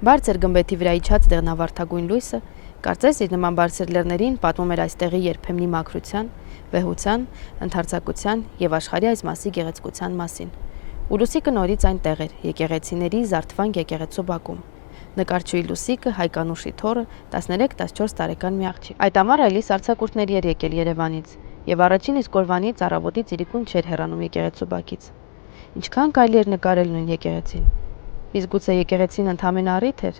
Բարձր գմբեթի վրա իջած դեղնավարդագույն լույսը կարծես իր նման բարձր լեռներին պատմում էր այստեղի երբեմնի մաքրության, վեհության, ընդարձակության եւ աշխարհի այս մասի գեղեցկության մասին։ Լուսիկը նորից այնտեղ էր, եկեղեցիների Զարթվան եկեղեցու բակում։ Նկարչուհի Լուսիկը Հայկանուշի թոռը 13-14 տարեկան մի աղջիկ։ Այդ ամառ այլիս արձակուրդների էր եկել Երևանից եւ առաջին իսկ օրվանից առավոտից իրիկուն չէր հեռանում եկեղեցու բակից։ Ինչքան կարելի էր նկարել նույն եկեղեցին։ Իսկ գուցե եկեղեցին ընդամենը առիթ էր։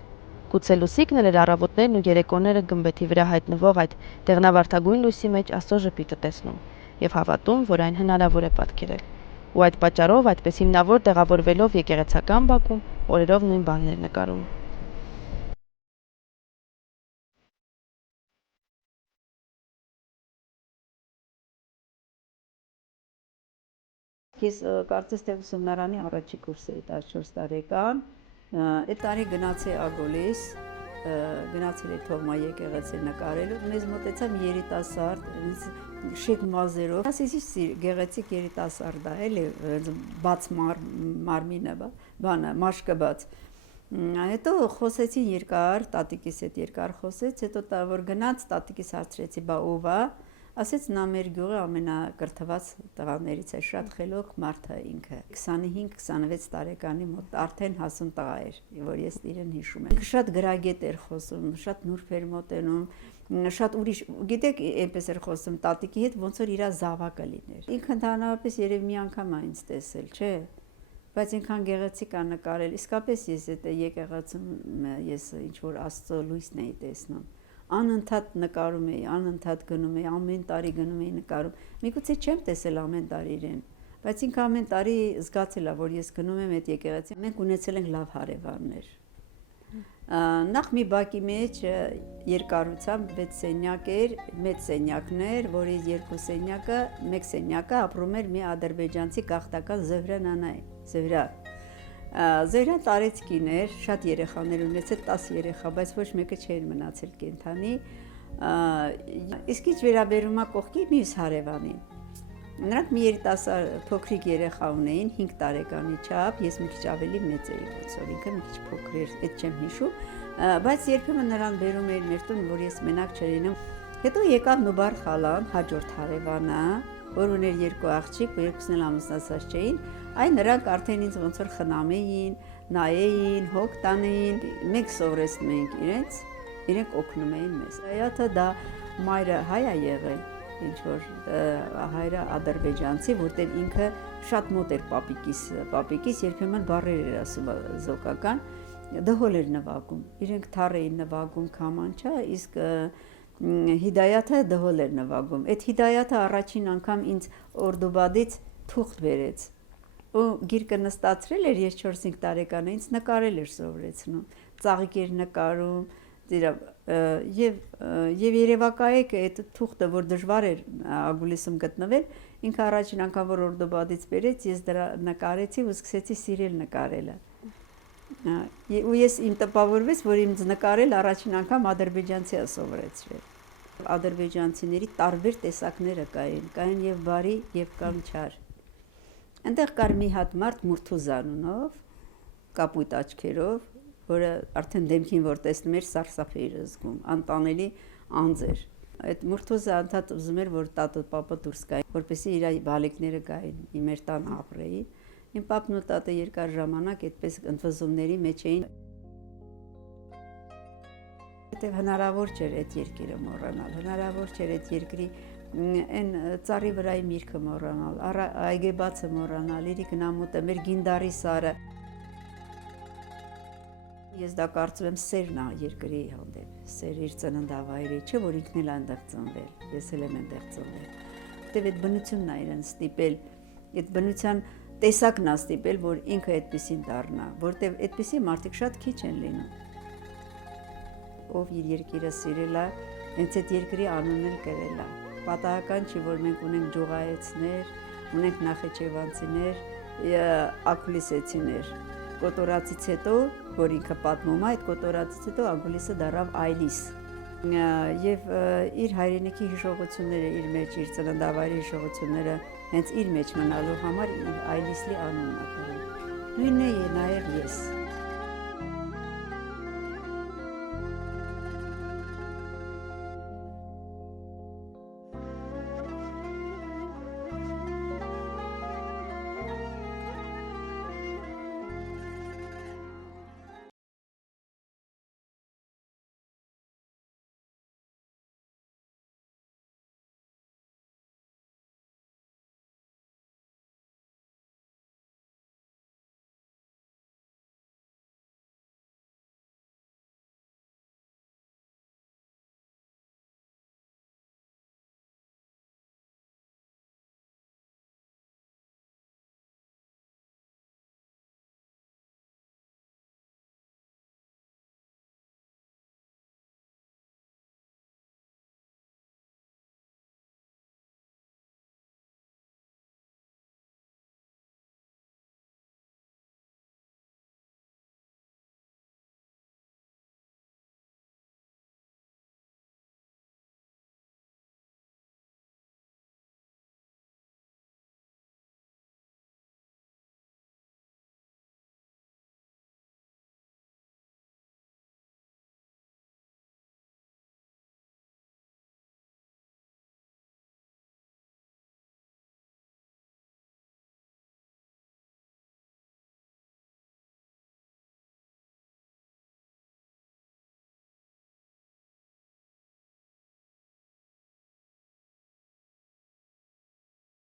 Գուցե Լուսիկն էր առավոտներն ու երեկոները գմբեթի վրա հայտնվող այդ դեղնավարդագույն լույսի մեջ Աստծո ժպիտը տեսնում եւ հավատում, որ այն հնարավոր է պատկերել։ Ու այդ պատճառով այդպես հիմնավոր տեղավորվելով եկեղեցական բակում, օրերով նույն բանն էր նկարում։ Ես կարծես թե ուսումնարանի առաջի կուրսի 14 տարեկան, այդ տարի գնացի Ագոլիս, գնացել էի Թովմա եկեղեցի նկարելու, մեզ մոտեցավ երիտասարդ, շիկ մազերով, ասեցի գեղեցիկ երիտասարդ է, էլի բաց մարմինը, բանը, մաշկը բաց։ Հետո խոսեցին երկար, տատիկիս հետ երկար խոսեց, հետո որ գնաց տատիկիս հարցրեցի, բա ով է, ասեց նա մեր գյուղի ամենակրթված տղաներից է, շատ խելոք մարդ է ինքը, 25-26 տարեկանի մոտ արդեն հասուն տղա էր, որ ես իրեն հիշում եմ։ Ինքը շատ գրագետ էր խոսում, շատ նուրբ էր մոտենում, շատ ուրիշ, գիտեք, այնպես էր խոսում տատիկի հետ, ոնց որ իր զավակը լիներ։ Ինքը ընդհանրապես երևի մի անգամ է ինձ տեսել, չէ՞։ Բայց ինքան գեղեցիկ է նկարել, իսկապես ես այդ եկեղեցում ես ինչ որ Աստծո լույսն էի տեսնում։ Անընդհատ նկարում էի, անընդհատ գնում էի, ամեն տարի գնում էի նկարում։ Միգուցե չեմ տեսել ամեն տարի իրեն, բայց ինքը ամեն տարի զգացել է, որ ես գնում եմ այդ եկեղեցի։ Մենք ունեցել ենք լավ հարևաններ։ Նախ մի բակի մեջ երկարությամբ 6 սենյակ էր, մեծ սենյակներ, որի 2 սենյակը, 1 սենյակը ապրում էր մի ադրբեջանցի գաղթական Զոհրա նանայ, Զոհրա։ Զոհրան տարեցկին էր, շատ երեխաներ ունեցել, 10 երեխա, բայց ոչ մեկը չէր մնացել կենդանի։ Իսկ ինչ վերաբերում է կողքի մյուս հարևանին։ Նրանք մի երիտասարդ փոքրիկ երեխա ունեին, 5 տարեկանի չափ, ես մի քիչ ավելի մեծ էի, ոնց ինքը մի քիչ փոքր էր, այդ չեմ հիշում, բայց երբեմն նրան բերում էր մեր տուն, որ ես մենակ չլինեմ։ Հետո եկավ Նուբար խալան, հաջորդ հարևանը, որ ուներ 2 աղջիկ, որ երկուսն էլ ամուսնացած չէին, այն նրանք արդեն ինձ ոնց որ խնամեին, նայեին, հոգ տանեին, մենք սովորեցնում էինք իրենք օգնում էին մեզ։ Հայաթը դա մայրը հայ է եղել, ինչ որ հայրը ադրբեջանցի, որտեղ ինքը շատ մոտ էր պապիկիս, երբեմն բառեր էր ասում զոկական, դհոլ էր նվագում, իրենք թառ էին նվագում քամանչա, իսկ Հիդայաթը դհոլ էր նվագում։ Այդ Հիդայաթը առաջին անգամ ինձ Օրդոբադից թուղթ բերեց։ Ու գիրկը նստացրել էր, ես 4-5 տարեկան ինձ նկարել էր սովորեցնում, ծաղիկ էր նկարում, եւ երևակայեք այդ թուղթը, որ դժվար էր Ագուլիսում գտնվել, ինքը առաջին անգամ որ Օրդոբադից բերեց, ես դրա նկարեցի ու սկսեցի սիրել նկարելը։ Ու ես իմ տպավորվեց, որ ինձ նկարել առաջին անգամ ադրբեջանցի է սովորեցրել։ Ադրբեջանցիների տարբեր տեսակները կային եւ բարի եւ կամ չար։ Այնտեղ կար մի հատ մարդ Մուրթուզա անունով, կապույտ աչքերով, որը արդեն դեմքին որ տեսնում էր սարսափ էր զգում, անտանելի անձ էր։ Այդ Մուրթուզը անդադ ուզում էր, որ տատո պապը դուրս գային, որպեսզի իր բալիկները գային, մեր տան ապրեին։ Իմ պապն ու տատը երկար ժամանակ այդպես ընդվզումների մեջ էին։ Դե հնարավոր չէր այդ երկիրը մոռանալ, հնարավոր չէր այդ երկրի այն ծառի վրայի միրգը մոռանալ, այգեբացը մոռանալ, իր գնամուտը, մեր գինդարի սարը։ Ես դա կարծում եմ սերն է երկրի հանդեպ, սեր իր ծննդավայրի, չէ որ ինքն էլ այնտեղ ծնվել, ես էլ եմ այնտեղ ծնվել։ Որտեւ այդ բնությունն է իրեն ստիպել, այդ բնության տեսակն է ստիպել, որ ինքը այդպեսին դառնա, որտեւ այդպեսի մարդիկ շատ քիչ են լինում։ Ով իր երկիրը սիրել է, հենց այդ երկրի անունն էլ կրել է։ Պատահական չի, որ մենք ունենք ջուղայեցներ, ունենք նախեջևանցիներ, ակուլիսեցիներ։ Կոտորածից հետո, որ ինքը պատմում է, այդ կոտորածից հետո Ագուլիսը դառավ Այլիս։ Եվ իր հայրենիքի հիշողությունները իր մեջ, իր ծննդավայրի հիշողությունները հենց իր մեջ մնալու համար իր Այլիսի անունն է կրել։ Նույնն է նաև ես։